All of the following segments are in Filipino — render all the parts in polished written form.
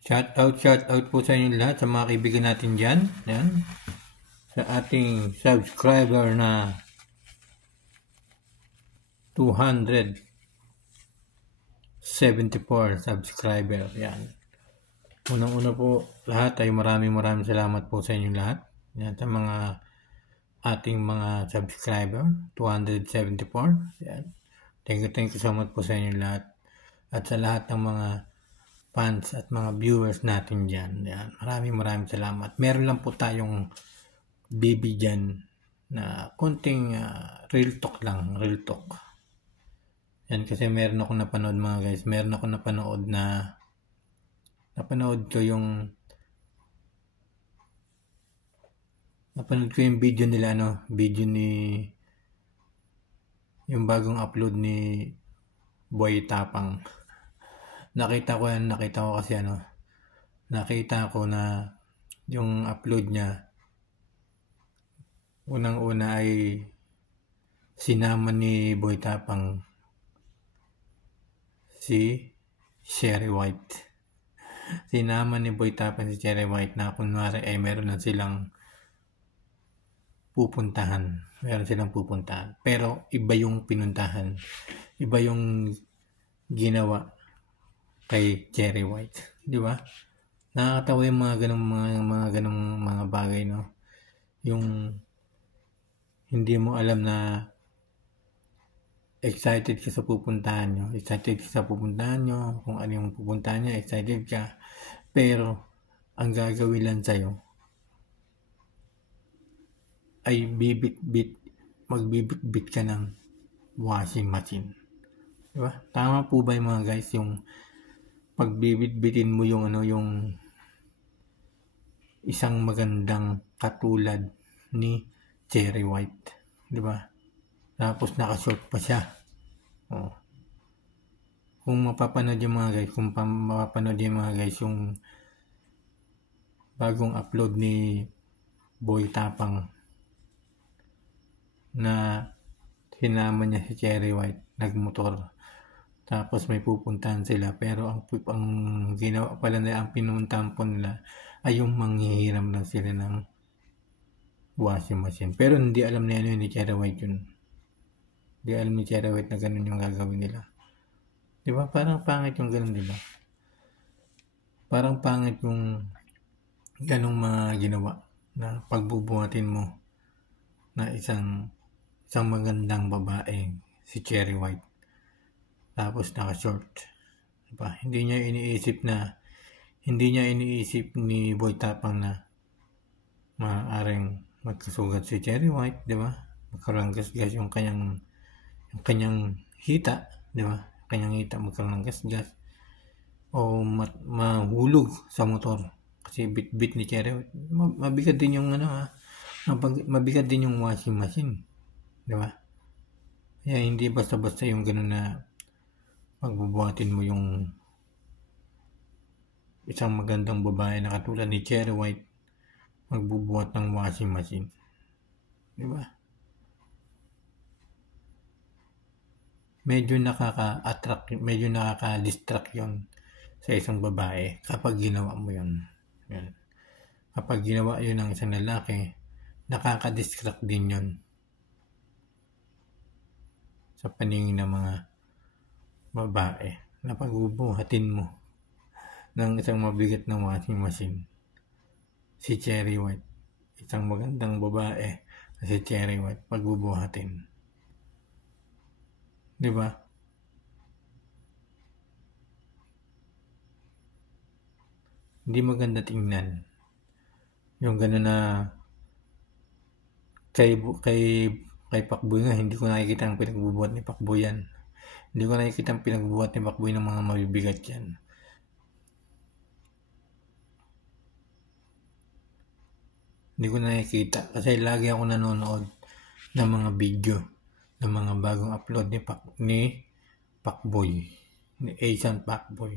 Shout out po sa inyo lahat sa mga kaibigan natin dyan. Yan. Sa ating subscriber na 274 subscriber. Yan. Unang-una po lahat ay maraming salamat po sa inyo lahat. Yan, sa mga ating mga subscriber, 274. Yan. Thank you so much po sa inyo lahat. At sa lahat ng mga fans at mga viewers natin dyan. Yan. Maraming salamat. Meron lang po tayong baby dyan na konting real talk lang. Real talk. Yan, kasi meron ako napanood mga guys. Meron ako napanood ko yung video nila, video ni yung bagong upload ni Boy Tapang. Nakita ko kasi nakita ko na yung upload niya, unang-una ay sinama ni Boy Tapang si Cherry White. Sinama ni Boy Tapang si Cherry White na kunwari ay meron na silang pupuntahan. Pero iba yung pinuntahan. Iba yung ginawa kay Cherry White, di ba? Nakakatawa yung mga ganong mga bagay, no? Yung hindi mo alam na excited ka sa pupuntahan nyo, kung ano yung pupuntahan nyo, excited ka, pero ang gagawin lang sa'yo ay magbibit ka ng washing machine, di ba? Tama po ba yung mga guys, yung pagbibit-bitin mo yung isang magandang katulad ni Cherry White, di ba? Tapos nakashort pa siya. Kung mapapanood yung mga guys, yung bagong upload ni Boy Tapang na sinama niya si Cherry White, nagmotor. Tapos may pupuntahan sila, pero ang ginawa pala nila, ang pinuntahan po nila ay yung manghihiram lang sila ng washing machine. Pero hindi alam na ni Cherry White yun. Hindi alam ni Cherry White na ganun yung gagawin nila. Di ba? Parang pangit yung ganun, di ba? Parang pangit yung ganung mga ginawa na pagbubuhatin mo na isang magandang babae, si Cherry White. Tapos naka-short. Diba? Hindi niya iniisip ni Boy Tapang na maaaring magkasugat si Cherry White, diba? Magkaroon gas yung kanyang hita, diba? Kanyang hita magkaroon ng gas o mahulog sa motor kasi bit ni Cherry White. Mabigat din yung mabigat din yung washing machine, diba? Kaya hindi basta-basta yung gano'n na magbubuhatin mo yung isang magandang babae na katulad ni Cherry White, magbubuhat ng washing machine, di ba? Medyo nakaka-distract yun sa isang babae kapag ginawa mo yun. Yan. Kapag ginawa yun ng isang lalaki, nakaka-distract din yun sa paningin ng mga babae na pagbubuhatin mo ng isang mabigat na washing machine, si Cherry White, isang magandang babae na si Cherry White, pagbubuhatin, di ba? Hindi maganda tingnan yung gano'n na kay Pacboy nga. Hindi ko nakikita ang pinagbubuhat ni Pacboy yan. Hindi ko nakikita ang pinagbubuhat ni Pacboy ng mga mabibigat yan. Hindi ko nakikita kasi lagi ako nanonood ng mga video ng mga bagong upload ni Pacboy, ni Asian Pacboy.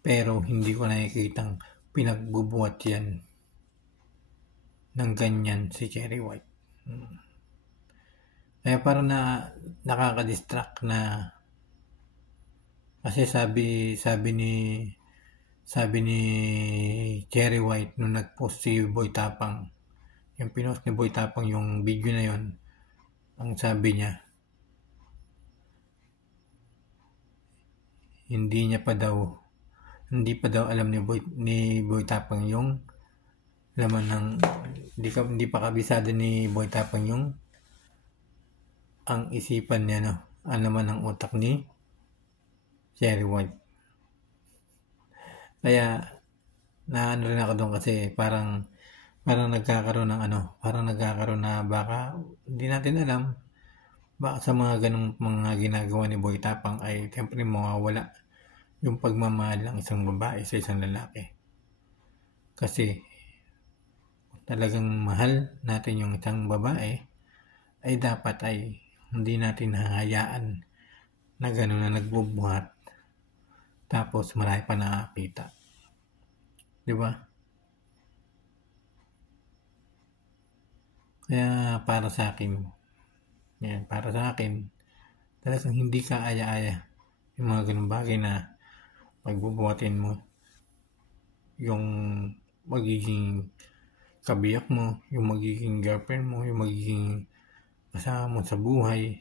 Pero hindi ko nakikitang pinagbubuhat yan ng ganyan si Cherry White. Kaya parang nakaka-distract na kasi sabi sabi ni Cherry White nung nag-post si Boy Tapang, yung pinost ni Boy Tapang yung video na yon, ang sabi niya, hindi pa daw alam ni Boy Tapang yung laman ng, hindi pa kabisado ni Boy Tapang yung ang isipan niya, no, ang laman ng utak ni Cherry White. Kaya naano rin ako doon kasi parang nagkakaroon ng parang nagkakaroon na baka hindi natin alam, baka sa mga ganung mga ginagawa ni Boy Tapang ay siyempre mawawala yung pagmamahal ng isang babae sa isang lalaki. Kasi talagang mahal natin yung isang babae, ay dapat ay hindi natin hahayaan na gano'n na nagbubuhat tapos marami pa nakakita. Di ba? Kaya para sa akin, talagang hindi ka aya-aya yung mga ganung bagay na pagbubuhatin mo yung magiging kabiyak mo, yung magiging girlfriend mo, yung magiging kasama mo sa buhay,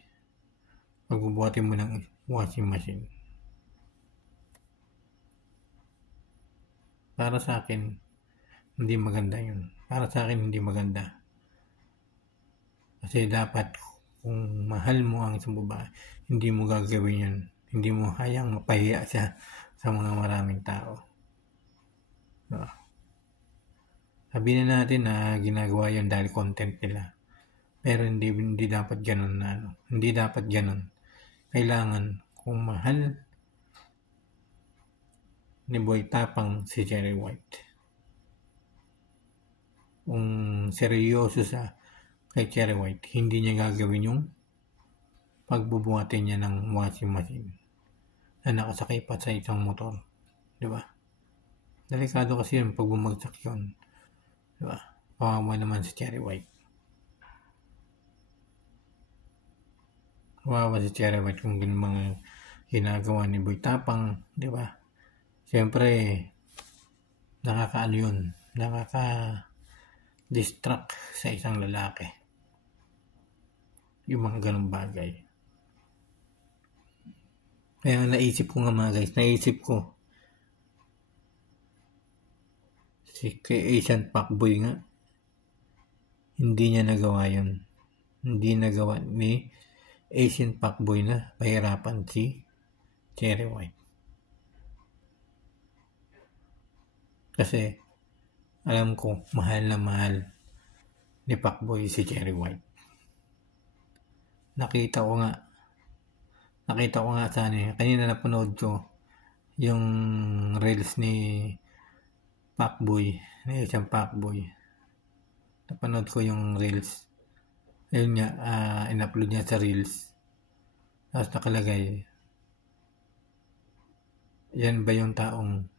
pagbubuhatin mo ng washing machine. Para sa akin, hindi maganda yun. Para sa akin, hindi maganda. Kasi dapat, kung mahal mo ang isang babae, hindi mo gagawin yun. Hindi mo hayang mapahiya siya sa mga maraming tao. Sabihin na natin na ginagawa yun dahil content nila. Pero hindi dapat ganun na Hindi dapat ganun. Kailangan, kung mahal ni Boy Tapang si Cherry White, kung seryoso sa kay Cherry White, hindi niya gagawin yung pagbubuhatin niya ng washing machine na nakasakay pa sa isang motor. Diba? Delikado kasi yun pag bumagsak yun. Diba? Kawawa naman si Cherry White. Kawawa si Cherry White kung mga ginagawa ni Boy Tapang. Diba? Siyempre, nakakaano yun. Nakaka-distract sa isang lalaki. Yung mga ganung bagay. Kaya naisip ko si kay Asian Fuckboy nga, hindi niya nagawa yun. Hindi nagawa ni Asian Fuckboy na pahirapan si Cherry White. Kasi alam ko mahal na mahal ni Fuckboy si Cherry White. Nakita ko nga kanina napanood ko yung reels ni Fuckboy, ni isang Fuckboy. Napanood ko yung reels. Ayun nga, in-upload niya sa reels. Tapos nakalagay, yan ba yung taong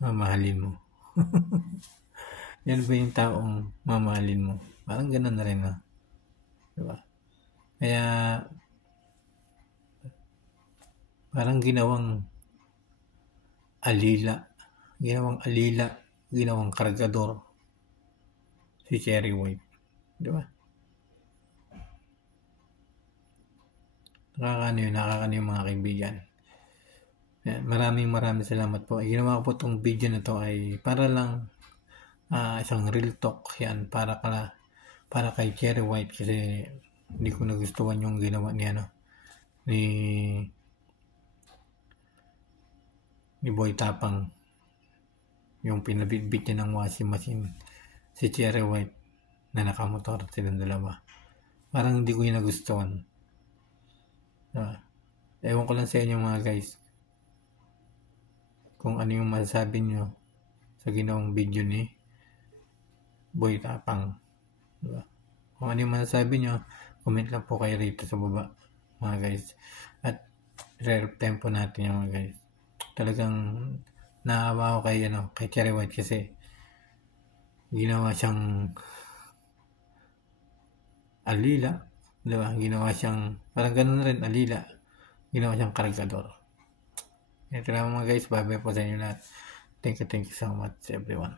mamahalin mo? Yan ba yung taong mamahalin mo? Parang ganun na rin, diba? Kaya parang ginawang alila, ginawang kargador si Cherry White. Diba? Nakakano yung mga kaibigan. Maraming salamat po. Ginawa ko po itong video na to ay para lang isang real talk yan para kay Cherry White, kasi hindi ko nagustuhan yung ginawa ni Boy Tapang, yung pinabitbit niya ng washing machine si Cherry White na nakamotor silang dalawa. Parang hindi ko yung nagustuhan. Ewan ko lang sa inyo mga guys kung ano yung masasabi nyo sa ginawang video ni Boy Tapang. Diba? Kung ano yung masasabi nyo, comment lang po kayo rito sa baba mga guys. At re-reply po natin yung mga guys. Talagang naawa ako kay Cherry White kasi ginawa siyang alila, diba? Ginawa siyang parang ganun rin, alila. Ginawa siyang kargador. Ito lang mga guys, bye-bye po sa inyo lahat. Thank you so much everyone.